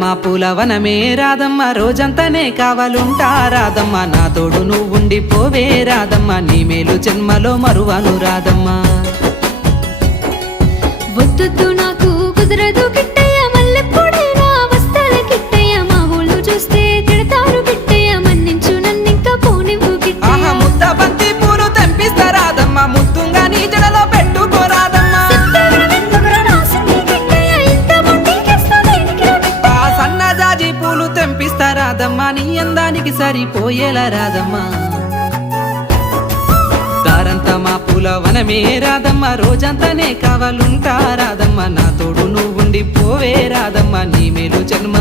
మా పూలవనమే రాదమ్మ రోజంతానే కావాలుంటా రాదమ్మ నా తోడు నువ్వుండి పోవే రాదమ్మ నీ మేలు జన్మలో మరువను రాదమ్మ వద్దు నాకు కుదరదు కిట్టయ్య మల్లెప్పుడైనా వస్తాల కిట్టయ్య మా ఊళ్ళు చూస్తే తిడతారు కిట్టయ్య మన్నించు నన్నింకా పోనివ్వు కిట్టయ్య ముద్ద బంతి పూలు తెంపిస్తా రాదమ్మ ముద్దుంగా నీ జడలో పెట్టుకోరాదమ్మ సన్నజాజి పూలు తెంపిస్తా రాదమ్మ నీ అందానికి సరిపోయేలా రాదమ్మ దారంతా మా పూలవనమే రాదమ్మ రోజంతానే కావాలుంటా రాదమ్మ నా తోడు నువ్వుండి పోవే రాదమ్మ నీ మేలు జన్మ